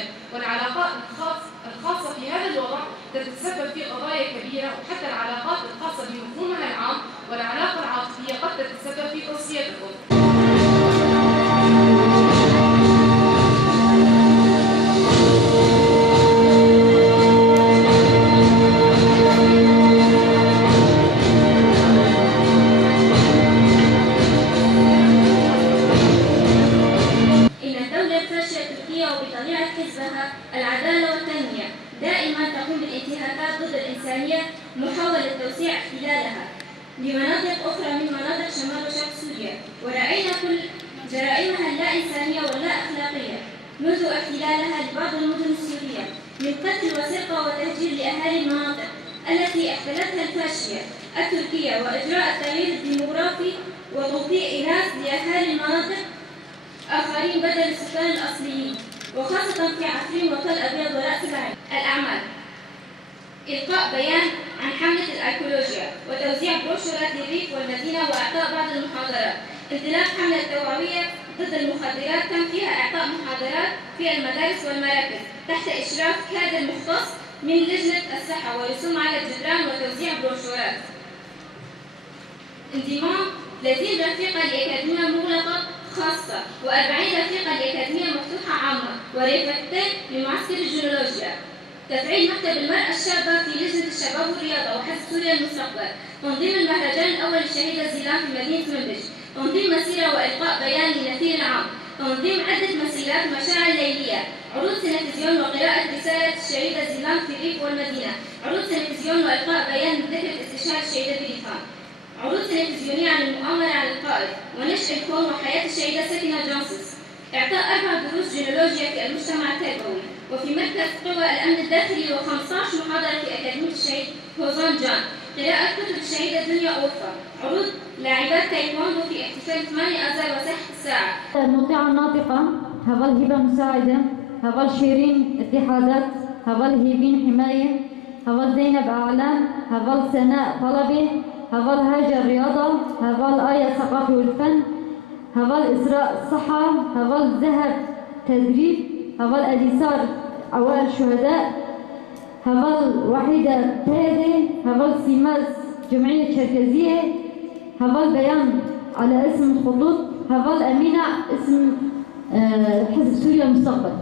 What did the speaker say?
الشمال، والعلاقات الخاصة في هذا الوضع تتسبب في قضايا كبيرة، وحتى العلاقات الخاصة بمفهومها العام والعلاقة العاطفية قد تتسبب في توصية الطفل. وبطبيعة حزبها العدالة والتنمية دائما تقوم بالانتهاكات ضد الإنسانية محاولة توسيع احتلالها لمناطق أخرى من مناطق شمال وشرق سوريا، ورأينا كل جرائمها اللا إنسانية واللا أخلاقية منذ احتلالها لبعض المدن السورية من قتل وسرقة وتهجير لأهالي المناطق التي احتلتها الفاشية التركية، وإجراء التغيير الديموغرافي وتوطيء إناث لأهالي المناطق آخرين بدل السكان الأصليين، وخاصة في عفرين وتل أبيض ورأس العين. الأعمال: إلقاء بيان عن حملة الأيكولوجيا وتوزيع بروشورات للريف والمدينة وإعطاء بعض المحاضرات. انطلاق حملة توعوية ضد المخدرات تم فيها إعطاء محاضرات في المدارس والمراكز تحت إشراف كادر مختص من لجنة الصحة ورسوم على الجدران وتوزيع بروشورات. انضمام 30 رفيقة لأكاديمية مغلقة خاصة و40 رفيقة لأكاديمية مفتوحة عامة ورفقتين لمعسكر الجيولوجيا. تفعيل مكتب المرأة الشابة في لجنة الشباب والرياضة وحزب سوريا المستقبل. تنظيم المهرجان الأول للشهيدة زيلان في مدينة منبج. تنظيم مسيرة وإلقاء بيان للنثير العام. تنظيم عدة مسيرات ومشاعر ليلية. عروض سينفزيون وقراءة رسالة الشهيدة زيلان في الريف والمدينة. عروض سينفزيون وإلقاء بيان لذكرى استشهاد الشهيدة بريفان. عروض تلفزيونية عن المؤامرة على القائد ونشر الكون وحياة الشهيدة سكينة جونسس. إعطاء 4 دروس جيولوجيا في المجتمع التربوي وفي مركز قوى الأمن الداخلي و15 محاضرة في أكاديمية الشهيد هوزان جان. قراءة كتب الشهيدة دنيا أوفا. عروض لاعبات تايكوندو في احتفال 8 آذار وساحة الساعة. المطيعة الناطقة هبل هبة مساعدة، هبل شيرين اتحادات، هبل هيبين حماية، هبل زينب أعلام، هبل سناء طلبي، هبل هاجر رياضة، هبل آية ثقافي والفن، هبل إسراء الصحة، هبل ذهب تدريب، هبل أليسار أوائل شهداء، هبل وحيدة تيدي، هبل سيماز جمعية شركزية، هبل بيان على اسم الخطوط، هبل أمينة اسم حزب سوريا المستقبل.